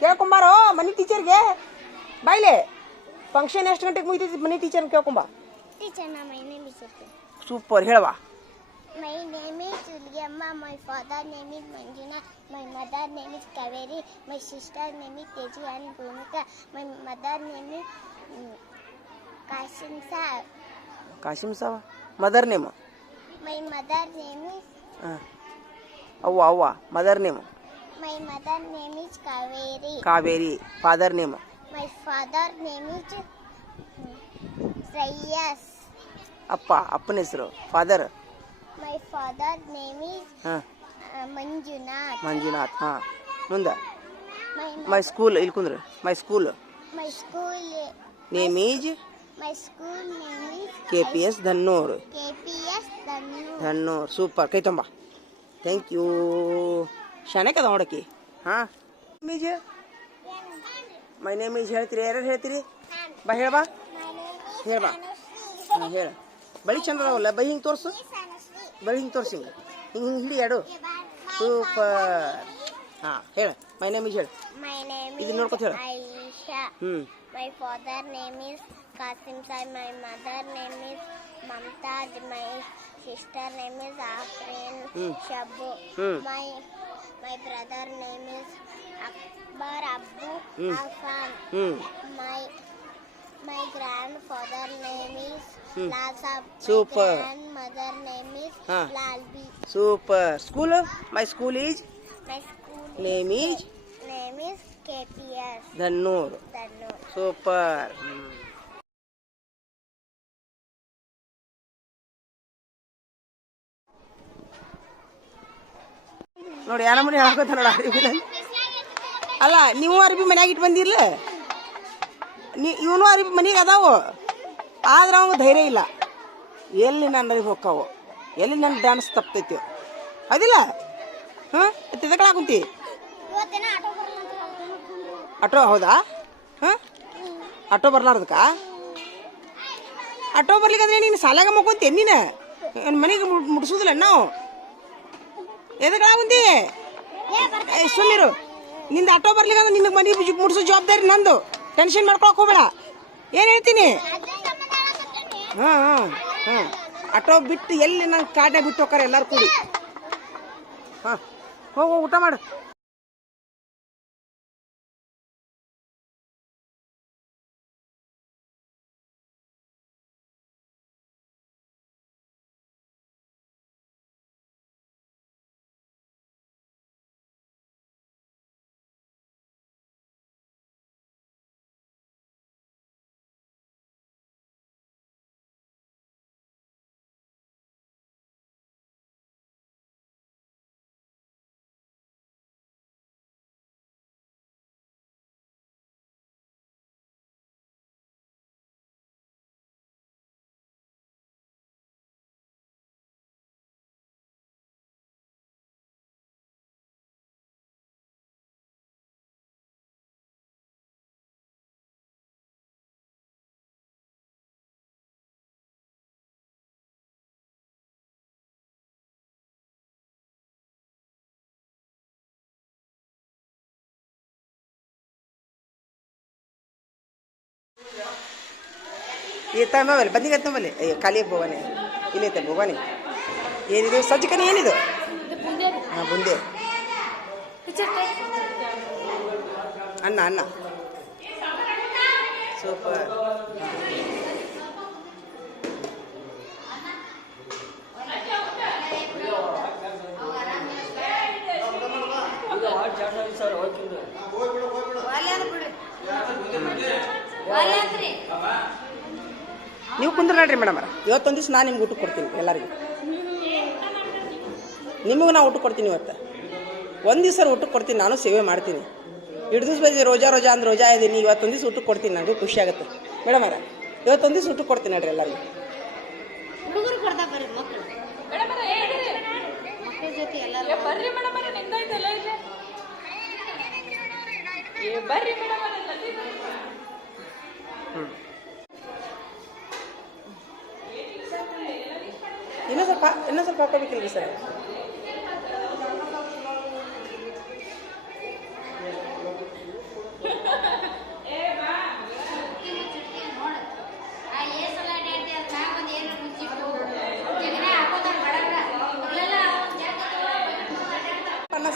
ಕೇಳ್ಕೊಂಬಾರೋ ಮನಿ ಟೀಚರ್ಗೆ ಬಾಯ್ಲೆ ಫಂಕ್ಷನ್ ಎಷ್ಟು ಗಂಟೆಗೆ ಮುಗಿತೈತಿ ಮನಿ ಟೀಚರ್ ಕೇಳ್ಕೊಂಬ ಟೀಚರ್ ನಾ ಮೈ ನೇಮ್ ಇಸ್ ಸೂಪರ್ ಹೇಳವಾ My name is Juliamma. My father name is Manjuna. My mother name is Kaveri. My sister name is Teju and Bhumika. My mother name is Kasim Saab. Kasim ಸಾವ mother name My mother name is ಅವ್ವ mother name My mother name is Kaveri. Kaveri father name My father name is Reyes. ಅಪ್ಪನ ಹೆಸರು father My father name is Manjunath. Manjunath ಮುಂದೆ My my school ಇಲ್ಲಿ ಕುಂದ್ರೆ my school my school name is my school name is KPS Dhannur KPS Dhannur super ಕೈ ತುಂಬ thank you ಶಾಣೆಕದ ನೋಡಕ್ಕೆ ಮೀಜ್ my name ಈಜ್ ಹೇಳ್ತೀರಿ ಯಾರ್ಯಾರು ಹೇಳ್ತೀರಿ ಬಾ ಹೇಳ್ಬಾ ಹೇಳ್ಬಾ ಹೇಳ ಬಳಿ ಚಂದ ಅದಾವಲ್ಲ ಬೈ ಹಿಂಗೆ ತೋರಿಸು ಬಳಿ ಹಿಂಗೆ ತೋರಿಸಿ ಹಿಂಗೆ ಹಿಡಿ ಎರಡು ಸೂಪರ್ ಹೇಳ ಮೈ ನೇಮ್ ಈಜ್ ಹೇಳ My name ಇದು is ನೋಡ್ಕೊತ ಹೇಳ Aisha. My father name is Kasim Sai. My mother name is Mamtaj. My sister name is Afrin Shabu. My brother name is Akbar Abu Afan. My grandfather name is Lasab. Super. My grandmother name is Lalbi. Super school my school ಈಜ್ My school name ಈಜ್ name is KPS. Dhannur Dhannu. Super ನೋಡಿ ಯಾರ ಮನೆ ಹೇಳಕತ್ತ ನೋಡ ಅರಿಬಿನ ಅಲ್ಲ ನೀವು ಅರಿಬಿ ಮನ್ಯಾಗ ಇಟ್ಟು ಬಂದಿರ್ಲ ಇವನು ಅರಿಬಿ ಮನೆಗೆ ಅದಾವು ಆದ್ರೆ ಅವಂಗ ಧೈರ್ಯ ಇಲ್ಲ ಎಲ್ಲಿ ನನ್ನ ಅರಿಬಿ ಹೊಕ್ಕಾವು ಎಲ್ಲಿ ನನ್ನ ಡ್ಯಾನ್ಸ್ ತಪ್ತೈತಿ ಅದಿಲ್ಲ ತಿದಕಳ ಕುಂತಿ ಆಟೋ ಹೌದಾ ಆಟೋ ಬರ್ಲಾರ್ದಕ್ಕ ಆಟೋ ಬರ್ಲಿಕ್ಕಂದ್ರೆ ನೀನು ಸಾಲಾಗ ಮಕ್ಕೊಂತೇನೆ ನೀನು ಮನೆಗೆ ಮುಟ್ಸೋದಿಲ್ಲ ನಾವು ಎದಕ್ಕಳ ಕುಂತಿ ಸುಮ್ಮನಿರು ನಿಂದು ಆಟೋ ಬರ್ಲಿಕ್ಕಂದ್ರೆ ನಿನ್ನ ಮನೆ ಮುಟ್ಸೋ ಜವಾಬ್ದಾರಿ ನಂದು ಟೆನ್ಷನ್ ಮಾಡ್ಕೊಳಕ್ ಹೋಗ್ಬೇಡ ಏನು ಹೇಳ್ತೀನಿ ಆಟೋ ಬಿಟ್ಟು ಎಲ್ಲಿ ನಂಗೆ ಕಾಟೆ ಬಿಟ್ಟು ಹೋಗ್ತಾರೆ ಎಲ್ಲರೂ ಕೂಡಿ ಹೋಗು ಊಟ ಮಾಡು येता मोबाईल बंदी करतो मला खाली भोगाने ಇಲ್ಲಿ ಐತೆ ಭೋಗಾನಿ ಏನಿದು ಸಜ್ಜಕನಿ ಏನಿದು ಬುಂದೆ ಅನ್ನ ಸೂಪರ್ ನೀವು ಕುಂದ್ರ ನೋಡ್ರಿ ಮೇಡಮ್ ಇವತ್ತೊಂದು ದಿವಸ ನಾನು ನಿಮ್ಗೆ ಊಟ ಕೊಡ್ತೀನಿ ಎಲ್ಲರಿಗೂ ನಿಮಗೂ ನಾ ಊಟ ಕೊಡ್ತೀನಿ ಇವತ್ತು ಒಂದು ದಿವಸ ಊಟಕ್ಕೆ ಕೊಡ್ತೀನಿ ನಾನು ಸೇವೆ ಮಾಡ್ತೀನಿ ಹಿಡಿದು ದಿವಸ ಬರೀ ರೋಜಾ ಅಂದ್ರೆ ರೋಜಾ ಇದ್ದೀನಿ ಇವತ್ತೊಂದು ದಿವಸ ಊಟಕ್ಕೆ ಕೊಡ್ತೀನಿ ನನಗೂ ಖುಷಿ ಆಗುತ್ತೆ ಮೇಡಮ್ ಇವತ್ತೊಂದು ದಿವಸ ಊಟಕ್ಕೆ ಕೊಡ್ತೀನಿ ನೋಡ್ರಿ ಎಲ್ಲರಿಗೂ ಇನ್ನೂ ಸ್ವಲ್ಪ ಹಾಕೋಬೇಕಿಲ್ರಿ ಸರ್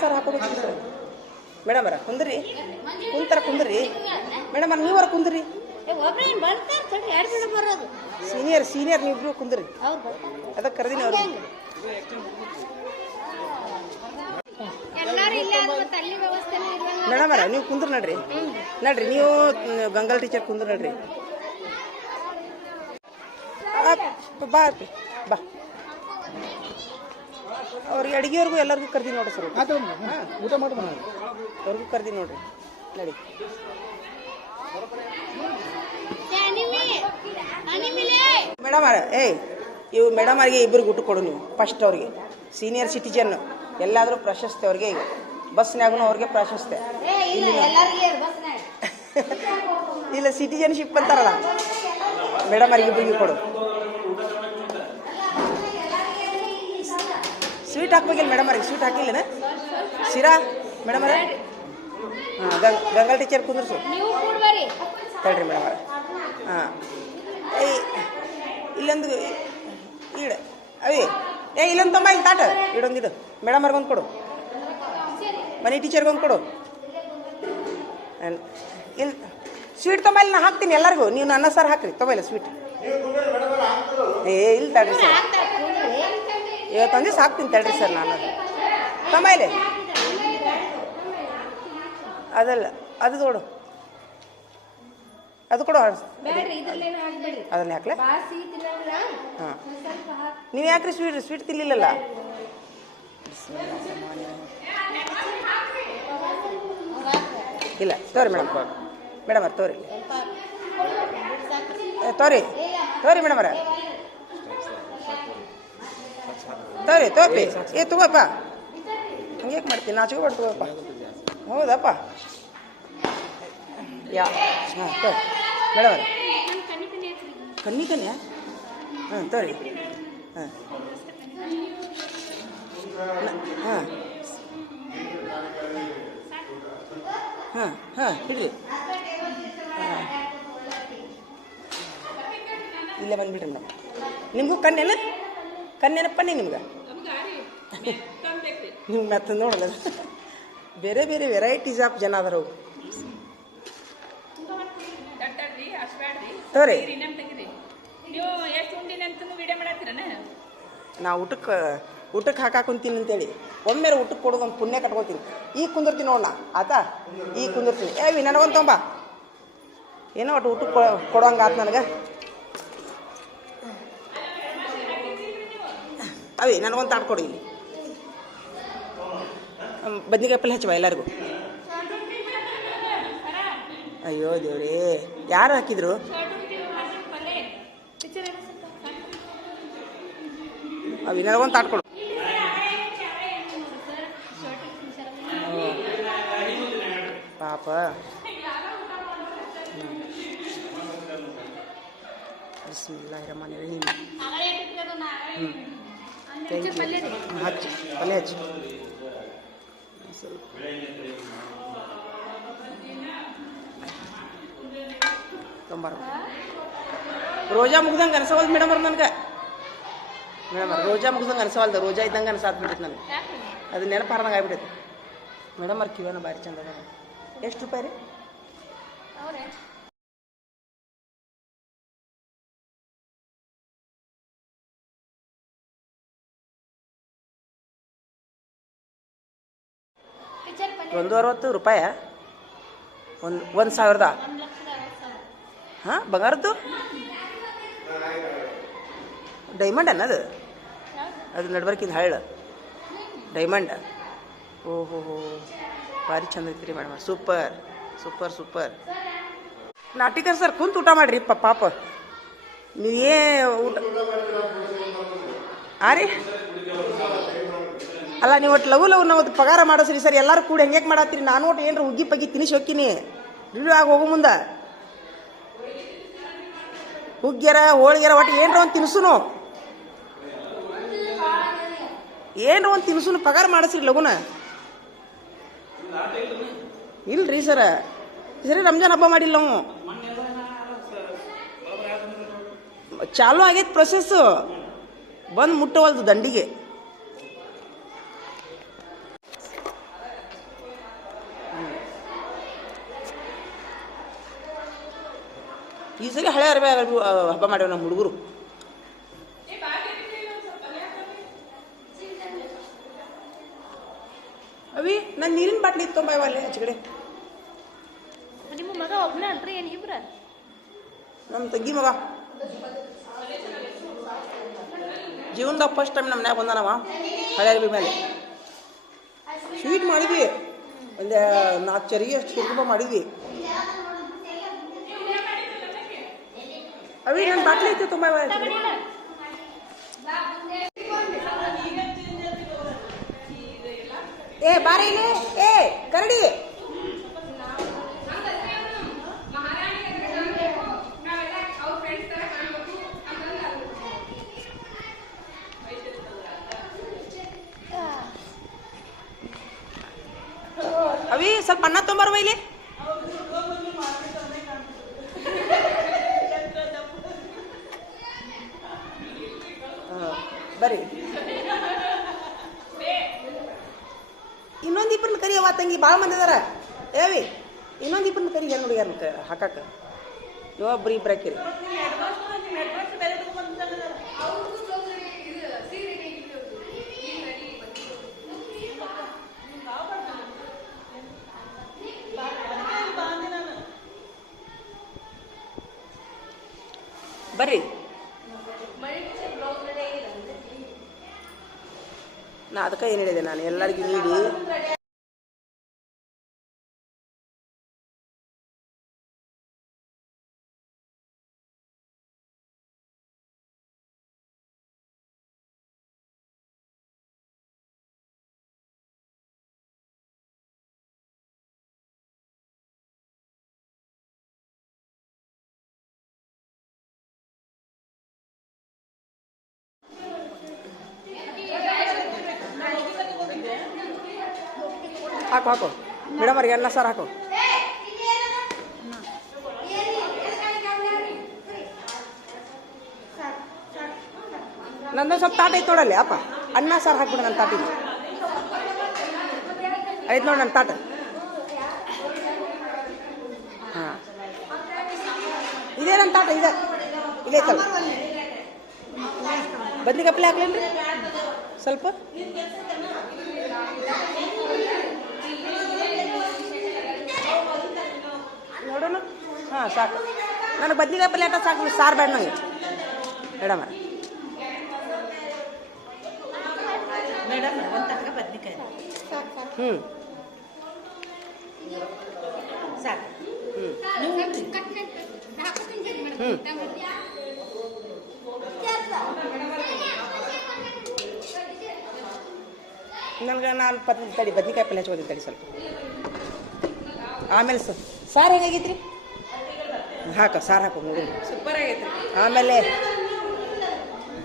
ಸರ್ ಹಾಕೋಬೇಕ್ರಿ ಸರ್. ಮೇಡಮರ ಕುಂದ್ರಿ, ಕುಂತಾರ ಕುಂದ್ರಿ. ಮೇಡಮರ ನೀವರ ಕುಂದ್ರಿ. ಸೀನಿಯರ್ ನೀವಿಬ್ರು ಕುಂದ್ರಿ. ಅದಕ್ಕೆ ಕರೆದಿನಿ ಅವ್ರಿಗೆ. ಮೇಡಮರ ನೀವು ಕುಂದ್ರ ನಡ್ರಿ, ನಡ್ರಿ ನೀವು ಗಂಗಲ್ ಟೀಚರ್ ಕುಂದ್ರ ನಡ್ರಿ. ಬಾ ಬಾ. ಅವ್ರಿಗೆ ಅಡಿಗೆಯವ್ರಿಗೂ ಎಲ್ಲರಿಗೂ ಕರ್ದೀನಿ ನೋಡ್ರಿ ಸರ್. ಊಟ ಮಾಡಿ ಅವ್ರಿಗೂ ಕರ್ದೀನಿ ನೋಡ್ರಿ. ನಡಿ ಮೇಡಮ್. ಇವು ಮೇಡಮ್ ಅವ್ರಿಗೆ ಇಬ್ಬರಿಗೆ ಊಟ ಕೊಡು ನೀವು ಫಸ್ಟ್. ಅವ್ರಿಗೆ ಸೀನಿಯರ್ ಸಿಟಿಜನ್ ಎಲ್ಲಾದರೂ ಪ್ರಶಸ್ತಿ ಅವ್ರಿಗೆ. ಈಗ ಬಸ್ನಾಗೂ ಅವ್ರಿಗೆ ಪ್ರಶಸ್ತಿ ಇಲ್ಲ, ಸಿಟಿಜನ್ಶಿಪ್ ಅಂತಾರಲ್ಲ, ಮೇಡಮ್ ಅವ್ರಿಗೆ ಇಬ್ಬರಿಗೆ ಕೊಡು. ಸ್ವೀಟ್ ಹಾಕ್ಬೇಕಿಲ್ಲ ಮೇಡಮ್ ಅವ್ರಿಗೆ? ಸ್ವೀಟ್ ಹಾಕಿಲ್ಲನ ಶಿರಾ ಮೇಡಮ್ ಅವ್ರ? ಹಾಂ, ಗಂಗಲ್ ಟೀಚರ್ ಕುಂದ್ರಸು ತಡ್ರಿ ಮೇಡಮ್ ಅವ್ರ. ಹಾಂ, ಇಲ್ಲೊಂದು ಇಡ ಅವೇ ಇಲ್ಲೊಂದು ತೊಂಬ ಇಲ್ಲಿ ತಾಟ ಇಡೊಂದಿಡು. ಮೇಡಮ್ ಅವ್ರಿಗೊಂದು ಕೊಡು, ಮನೆ ಟೀಚರ್ಗೊಂದು ಕೊಡು. ಇಲ್ಲಿ ಸ್ವೀಟ್ ತೊಂಬ ಇಲ್ಲಿ ನಾ ಹಾಕ್ತೀನಿ ಎಲ್ಲರಿಗೂ. ನೀವು ಅನ್ನ ಸಾರು ಹಾಕ್ರಿ, ತೊಗೊಲ್ಲ ಸ್ವೀಟ್. ಇಲ್ಲಿ ತಡ್ರಿ ಸರ್, ಇವತ್ತೊಂದು ದಿವಸ ಹಾಕ್ತೀನಿ ತಡ್ರಿ ಸರ್. ನಾನು ತೊಂಬ ಇಲ್ಲಿ ಅದಲ್ಲ, ಅದು ಕೊಡು, ಅದು ಕೊಡು. ಅದನ್ನ ಹಾಕ್ಲೆ? ಹಾಂ, ನೀವು ಯಾಕ್ರಿ ಸ್ವೀಟ್ ತಿನ್ಲಿಲ್ಲಲ್ಲ? ಇಲ್ಲ ತೋರಿ ಮೇಡಮ್, ಮೇಡಮ್ ಅವ್ರ ತೋರಿ, ತೋರಿ ಮೇಡಮ್ ಅವ್ರ, ತೋರಿ ತಗೋಪ್ಪ. ಹಂಗೆ ಮಾಡ್ತೀನಿ, ನಾಚ್ಕೋಬಾರ್ದು, ತಗೋಪ್ಪ. ಹೌದಪ್ಪ, ಹಾಂ ತೋರಿ ಮೇಡಮ್ ಅವ್ರ. ಕನ್ನಿಕನ್ಯಾ? ಹಾಂ ತೋರಿ. ಹಾಂ ಹಾಂ ಹಾಂ ಹಾಂ ಇಡ್ರಿ. ಹಾಂ, ಇಲ್ಲೇ ಬಂದುಬಿಡ್ರಿ ಮೇಡಮ್. ನಿಮಗೂ ಕನ್ನೇನಪ್ಪ ನಿಮ್ಗೆ? ನಿಮ್ಗೆ ಮತ್ತೆ ನೋಡಲ್ಲ, ಬೇರೆ ಬೇರೆ ವೆರೈಟೀಸ್ ಆಫ್ ಜನ ಅದಾರ. ತೋರಿ ನಾ ಊಟಕ್ಕೆ ಹಾಕಾಕೊಂತೀನಿ ಅಂತೇಳಿ ಒಮ್ಮೆ ಊಟಕ್ಕೆ ಕೊಡೋದು ಒಂದು ಪುಣ್ಯ ಕಟ್ಕೊತೀನಿ. ಈಗ ಕುಂದಿರ್ತೀನಿ ನೋಡೋಣ ಆತಾ, ಈಗ ಕುಂದಿರ್ತೀನಿ. ನನಗೊಂದು ತೊಂಬ, ಏನೋ ಒಟ್ಟು ಊಟಕ್ಕೆ ಕೊಡೋಂಗೆ ಆತು ನನಗೆ. ನನಗೊಂದು ತಾಟ್ ಕೊಡು. ಇಲ್ಲಿ ಬದ್ನಿಕಾಯಿ ಪಲ್ಯ ಹಚ್ಚವ ಎಲ್ಲರಿಗೂ. ಅಯ್ಯೋ ದೇವ್ರೇ, ಯಾರು ಹಾಕಿದ್ರು? ನನಗೊಂದು ತಾಟ್ ಕೊಡು. ಪಾಪ ಬಿಸ್ಮಿಲ್ಲಾಹಿರ್ರಹ್ಮಾನಿರ್ರಹೀಮ್. ಹಚ್ಚು ಪಲ್ಯ ಹಚ್ಚು. ತೊಂಬಾರ ರೋಜಾ ಮುಗ್ದಂಗೆ ಅನ್ಸವಲ್ದು ಮೇಡಮ್ ಅವ್ರು ನನಗೆ. ಮೇಡಮ್ ಅವ್ರು ರೋಜಾ ಮುಗ್ದಂಗೆ ಅನ್ಸವಲ್ದು, ರೋಜಾ ಇದ್ದಂಗೆ ಅನ್ಸಾತ್ಬಿಟ್ಟೈತೆ ನನಗೆ. ಅದು ನೆನಪಾರ್ದಂಗೆ ಆಗ್ಬಿಟ್ಟೈತೆ. ಮೇಡಮ್ ಅವ್ರ ಕಿವನ ಭಾರಿ ಚಂದ ಅದ. ಎಷ್ಟು ರೂಪಾಯಿ ರೀ? $160 1,000? ಹಾಂ, ಬಂಗಾರದ್ದು ಡೈಮಂಡ್ ಅನ್ನೋದು? ಅದು ನಡ್ಬರ್ಕಿಂದ ಹಳ್ಳ ಡೈಮಂಡ್. ಓಹೋ, ಭಾರಿ ಚಂದ ಐತ್ರಿ madam. Super super super. Natikar sir ಕುಂತು ಊಟ ಮಾಡಿರಿ ಪಾಪ. ನೀವೇ ಊಟ ರೀ ಅಲ್ಲ, ನೀವು ಒಟ್ಟು ಲವ್ ನಾವು ಪಗಾರ ಮಾಡಿಸ್ರಿ ಸರ್. ಎಲ್ಲರೂ ಕೂಡ ಹೆಂಗೆ ಮಾಡತ್ತೀರಿ? ನಾನು ಒಟ್ಟು ಏನಾರ ಹುಗ್ಗಿ ಪಗ್ಗಿ ತಿನ್ನಿಸಿ ಹೋಗ್ತೀನಿ ರಿವ್ಯೂ ಆಗಿ ಹೋಗೋ ಮುಂದೆ. ಹುಗ್ಗ್ಯಾರ ಹೋಳಿಗೆರ ಒಟ್ಟು ಏನರ ಒಂದು ತಿನ್ಸುನು, ಏನರ ಒಂದು ತಿನ್ಸುನು ಪಗಾರ ಮಾಡಿಸ್ರಿ ಲಗುನ. ಇಲ್ರಿ ಸರ, ಸರಿ ರಂಜಾನ್ ಹಬ್ಬ ಮಾಡಿಲ್ಲ ನಾವು. ಚಾಲು ಆಗೈತೆ ಪ್ರೊಸೆಸ್ಸು, ಬಂದು ಮುಟ್ಟವಲ್ದು ದಂಡಿಗೆ. ಸರಿ ಹಳೆ ಅರ್ಬಿ ಹಬ್ಬ ಮಾಡ್ಯಾವ ನಮ್ಮ ಹುಡುಗರು. ಅವಿ ನನ್ನ ನೀರಿನ ಬಾಟ್ಲಿ ಇತ್ತು ತೊಂಬ ಅಲ್ಲೇ ಆಚೆ ಕಡೆ. ನಿಮ್ಮ ಮಗ ಒಬ್ಬನೇ ಅಲ್ರಿ ಏನು ಇಬ್ರ? ನಮ್ಮ ತಂಗಿ ಮಗ ಜೀವನದಾಗ ಫಸ್ಟ್ ಟೈಮ್ ನಮ್ಮ ಮನ್ಯಾಗ ಬಂದಾನವ ಹಳೆ ಅರ್ಬಿ ಮೇಲೆ. ಸ್ವೀಟ್ ಮಾಡಿದ್ವಿ, ಒಂದು 4 ಚರಿಗೆ ಅಷ್ಟು ಸುರ್ಗುಂಬ ಮಾಡಿದ್ವಿ. ಅವಿ ನನ್ನ ಬಾಟ್ಲಿ ಐತಿ ತುಂಬ ಏ ಬಾರ ಇಲ್ಲಿ ಏ ಕರಡಿ. ಅವಿ ಸ್ವಲ್ಪ ಅನ್ನ ತೊಂಬರ್ವ ಇಲ್ಲಿ. ಬರ್ರಿ ಇನ್ನೊಂದು ಇಬ್ಬರನ್ನ ಕರಿ ಅವ ತಂಗಿ ಭಾಳ ಮಂದಿ ಅದಾರ. ಏವಿ ಇನ್ನೊಂದು ಇಬ್ಬರನ್ನ ಕರಿ ಹೆಣ್ಣು ಹುಡುಗಿಯರ್ನ ಹಾಕಾಕ. ನೀವೊಬ್ರು ಇಬ್ಬರು ಹಾಕಿರಿ. ಬರ್ರಿ ನಾ ಅದಕ್ಕೆ ಏನು ಹೇಳಿದೆ ನಾನು ಎಲ್ಲರಿಗೂ ನೀಡಿ ಹಾಕು ಹಾಕು ಮೇಡಮ್ ಅವ್ರಿಗೆ ಅನ್ನ ಸಾರು ಹಾಕು. ನಂದೊಂದು ಸ್ವಲ್ಪ ತಾಟ ಐತೆ ನೋಡಲ್ಲಿ ಅಪ್ಪ, ಅನ್ನ ಸಾರು ಹಾಕ್ಬಿಡು ನನ್ನ ತಾಟಿಗೆ. ಐತೆ ನೋಡಿ ನನ್ನ ತಾಟ. ಹಾಂ ಇದೇ ನನ್ನ ತಾಟ ಇದೆ ಇಲ್ಲೈತಲ್ಲ. ಬದ್ನಿಕಾಯಿ ಹಾಕ್ಲೇನ್ರಿ ಸ್ವಲ್ಪ? ನೋಡೋಣ. ಹಾಂ ಸಾಕು, ನನಗೆ ಬದ್ನಿಕಾಯಿ ಪಲ್ಯ ಆಟ ಸಾಕು, ಸಾರು ಬೇಡ ನನಗೆ ಮೇಡಮ್. ಮೇಡಮ್ ಒಂದು ತನಕ ಬದ್ನಿಕಾಯಿ ಹ್ಞೂ ಸಾಕು. ಹ್ಞೂ ನನಗೆ ನಾನು ತಡಿ ಬದ್ನಿಕಾಯಿ ಪಲ್ಯ ಹಚ್ಕೋತೀನಿ ತಡಿ ಸ್ವಲ್ಪ. ಆಮೇಲೆ ಸಾರು ಹೇಗಾಗೈತ್ರಿ? ಹಾಕ ಸಾರು ಹಾಕು ನೋಡಿ ಸೂಪರ್ ಆಗೈತೆ. ಆಮೇಲೆ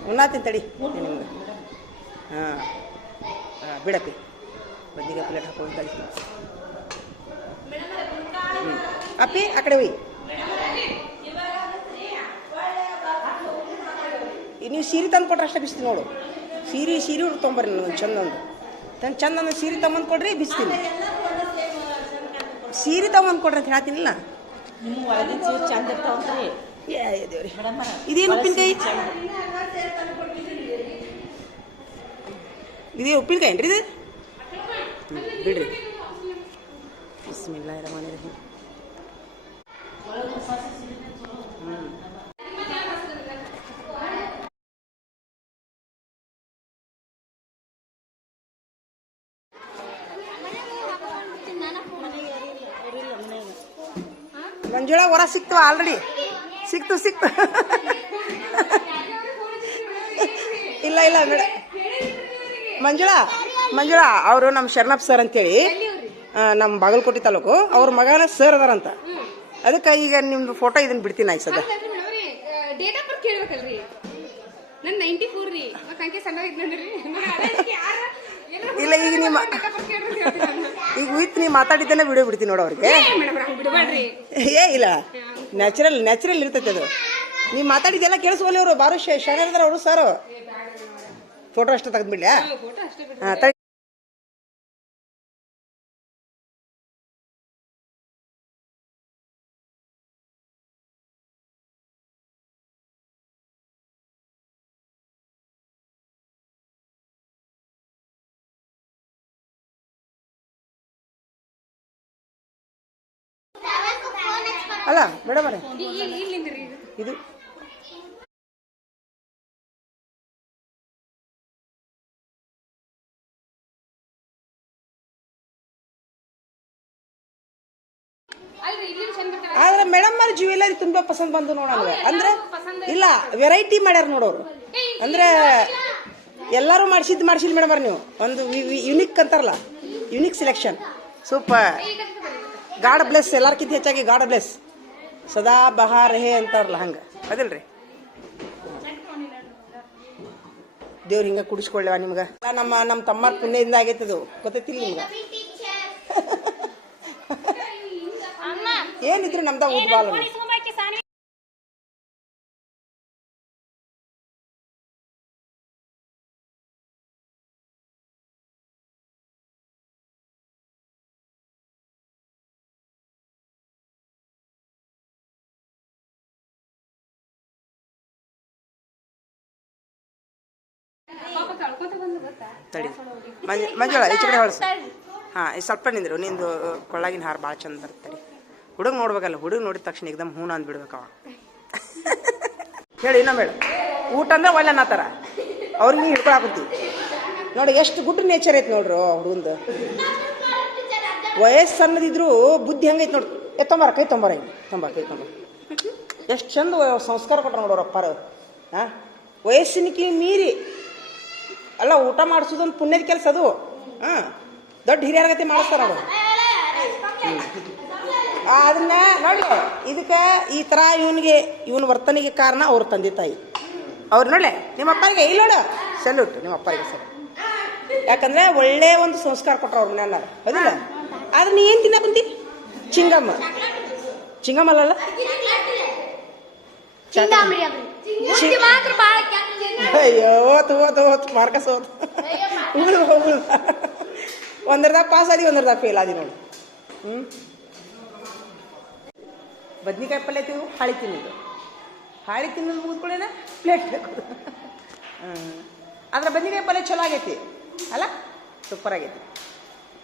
ಉಣ್ಣಾತೀನಿ ತಡಿ ನಿಮ್ಗೆ. ಹಾಂ ಹಾಂ ಬಿಡಪ್ಪಿ ಬದ್ನಿಕಾಯಿ ಪ್ಲೇಟ್ ಹಾಕೊಂಡು ತಡಿ. ಹ್ಞೂ ಅಪ್ಪಿ ಆ ಕಡೆ ಹೋಯ್. ನೀವು ಸೀರೆ ತಂದು ಕೊಟ್ರೆ ಅಷ್ಟೇ ಬಿಸ್ತೀನಿ ನೋಡು. ಸೀರೆ ತೊಗೊಂಬರ್ರಿ ನನಗೆ ಚಂದ ಒಂದು ಸೀರೆ ತೊಗೊಂಬಂದು ಕೊಡ್ರಿ, ಬಿಸ್ತೀನಿ. ಸೀರೆ ತೊಗೊಂಬಂದು ಕೊಡ್ರಿ ಅಂತ ಹೇಳ್ತೀನಿಲ್ಲ. ನಿಮ್ಮ ಒಳಗಿನ ಸೀರೆ ಚಂದ ಇರ್ತಾವಂತ್ರಿ. ದೇವ್ರಿ ಇದೇನು ಉಪ್ಪಿನಕಾಯಿ? ಇದೇ ಉಪ್ಪಿನಕಾಯಿ ಏನ್ರಿ ಇದು? ಬಿಡ್ರಿ. ಬಿಸ್ಮಿಲ್ಲಾಹಿರ್ ರಹಮಾನಿರ್ ರಹೀಮ್. ಮಂಜುಳ ಹೊರ ಸಿಕ್ತು ಆಲ್ರೆಡಿ. ಸಿಕ್ತು ಇಲ್ಲ ಮೇಡಮ್. ಮಂಜುಳಾ ಅವರು ನಮ್ಮ ಶರಣಪ್ಪ ಸರ್ ಅಂತೇಳಿ ನಮ್ಮ ಬಾಗಲಕೋಟೆ ತಾಲೂಕು, ಅವ್ರ ಮಗನ ಸರ್ ಅದಾರಂತ. ಅದಕ್ಕೆ ಈಗ ನಿಮ್ದು ಫೋಟೋ ಇದನ್ನ ಬಿಡ್ತೀನಿ ಆಯ್ತು ಸದ. ಡೇಟ್ ಆಫ್ ಬರ್ತ್ ಕೇಳ್ಬೇಕಲ್ರಿ? ನನ್ನ 94 ರೀ. ಮತ್ತೆ ಅಂಕೆ ಸಣ್ಣ ಇದ್ನಂದ್ರಿ. ಇಲ್ಲ ಈಗ ನಿಮ್ಮ ಈಗ ವಿತ್ ನೀವು ಮಾತಾಡಿದ್ದೇನೆ ವಿಡಿಯೋ ಬಿಡ್ತೀನಿ ನೋಡು ಅವ್ರಿಗೆ. ಬಿಡಬೇಡ್ರಿ. ಇಲ್ಲ ನ್ಯಾಚುರಲ್ ಇರ್ತೈತೆ ಅದು. ನೀವು ಮಾತಾಡಿದ್ದೆಲ್ಲ ಕೇಳಿಸ್ಕೊಳ್ಳಿ. ಅವರು ಬಾರು ಶಾಣೆ ಅವರು ಸರ್. ಫೋಟೋ ಅಷ್ಟೇ ತೆಗೆದ್ಬಿಡ್ಲಾ? ಹಾಂ. ಅಲ್ಲ ಮೇಡಮ್ ಅವರೇ ಇಲ್ಲಿಂದ್ರಿ ಇದು ಅಲ್ರಿ ಇಲ್ಲಿಂದ ಚಂದ ಬರ್ತಾವ. ಆದ್ರೆ ಮೇಡಮ್ ಅವ್ರ ಜ್ಯುವೆಲರಿ ತುಂಬಾ ಪಸಂದ್ ಬಂದು ನೋಡಂಗ ಅಂದ್ರೆ ಇಲ್ಲ ವೆರೈಟಿ ಮಾಡ್ಯಾರ ನೋಡೋರು ಅಂದ್ರೆ ಎಲ್ಲರೂ ಮಾಡಿಸಿದ್ ಮೇಡಮ್ ಅವ್ರ ನೀವು ಒಂದು ಯುನಿಕ್ ಅಂತಾರಲ್ಲ unique selection super God bless ಎಲ್ಲಾರ್ಕಿಂತ ಹೆಚ್ಚಾಗಿ ಗಾಡ್ ಬ್ಲೆಸ್ ಸದಾ ಬಹಾರ್ ಹೇ ಅಂತಾರಲ್ಲ ಹಂಗ ಅದಿಲ್ರಿ ದೇವ್ರ ಹಿಂಗ ಕುಡಿಸ್ಕೊಳ್ಳವ ನಿಮ್ಗ ನಮ್ಮ ತಮ್ಮರ ಪುಣ್ಯದಿಂದ ಆಗೈತದು ಗೊತ್ತೈತಿಲ್ಲ ನಿಮ್ಗ ಏನಿದ್ರು ನಮ್ದ ಉದ್ಬಾಲ ತಡಿ ಮಂಜುಳ ಈಚೆ ಕಡೆ ಹೊಳಸ ಹಾಂ ಈ ಸ್ವಲ್ಪ ನಿಂದ್ರು ನಿಂದು ಕೊಳ್ಳಾಗಿನ ಹಾರ ಭಾಳ ಚಂದ ಬರ್ತಡಿ ಹುಡುಗ ನೋಡ್ಬೇಕಲ್ಲ ಹುಡುಗ ನೋಡಿದ ತಕ್ಷಣ ಏಕದಮ್ ಹೂನ ಅಂದ್ಬಿಡ್ಬೇಕವ ಹೇಳಿ ಇನ್ನೊಮ್ಮೆ ಹೇಳು ಊಟ ಅಂದ್ರೆ ಒಳ್ಳೆ ಅನ್ನತ್ತಾರ ಅವ್ರಿಗೆ ನೀವು ಹಿಡ್ಕೊಳಕತ್ತಿ ನೋಡಿ ಎಷ್ಟು ಗುಡ್ ನೇಚರ್ ಐತೆ ನೋಡ್ರು ಹುಡುಗಂದು ವಯಸ್ಸು ಸಣ್ಣದಿದ್ರು ಬುದ್ಧಿ ಹಂಗೈತೆ ನೋಡ್ರಿ ತೊಂಬಾರ ಕೈ ತೊಂಬಾರ ಹಿಂಗೆ ಕೈ ತೊಂಬ ಎಷ್ಟು ಚಂದ ಸಂಸ್ಕಾರ ಕೊಟ್ರ ನೋಡೋರು ಅಪ್ಪಾರ ಹಾಂ ವಯಸ್ಸಿನಕಿ ಮೀರಿ ಅಲ್ಲ ಊಟ ಮಾಡಿಸೋದೊಂದು ಪುಣ್ಯದ ಕೆಲಸ ಅದು ಹಾಂ ದೊಡ್ಡ ಹಿರಿಯರಗತಿ ಮಾಡಿಸ್ತಾರ ಅವರು ಅದನ್ನ ನೋಡಿ ಇದಕ್ಕೆ ಈ ಥರ ಇವನ ವರ್ತನೆಗೆ ಕಾರಣ ಅವ್ರ ತಂದೆ ತಾಯಿ ಅವ್ರು ನೋಡ್ಲೆ ನಿಮ್ಮ ಅಪ್ಪನಿಗೆ ಇಲ್ಲ ನೋಡು ಸಲ್ಯೂಟ್ ನಿಮ್ಮ ಅಪ್ಪನಿಗೆ ಸರ್ ಯಾಕಂದ್ರೆ ಒಳ್ಳೆ ಒಂದು ಸಂಸ್ಕಾರ ಕೊಟ್ಟರು ಅವ್ರ ಮನೆಯನ್ನಾರ ಹೌದಿಲ್ಲ ಆದ್ರೆ ನೀ ಏನು ತಿನ್ನ ಬಂದಿ ಚಿಂಗಮ್ಮ ಅಲ್ಲಲ್ಲ ಅಯ್ಯೋ ಓತು ಮಾರ್ಕಸ್ ಓತು ಒಂದರದಾಗ ಪಾಸ್ ಆದಿ ಒಂದರದಾಗ ಫೇಲ್ ಆದಿ ನೋಡಿ ಬದ್ನಿಕಾಯಿ ಪಲ್ಯ ತಿನ್ನು ಹಾಳಿ ತಿನ್ನೋದು ಮುಗಿದ್ಕೊಳ್ಳೇನ ಪ್ಲೇಟ್ ಬೇಕು ಆದ್ರೆ ಬದ್ನಿಕಾಯಿ ಪಲ್ಯ ಚಲೋ ಆಗೈತಿ ಅಲ್ಲ ಸೂಪರ್ ಆಗೈತಿ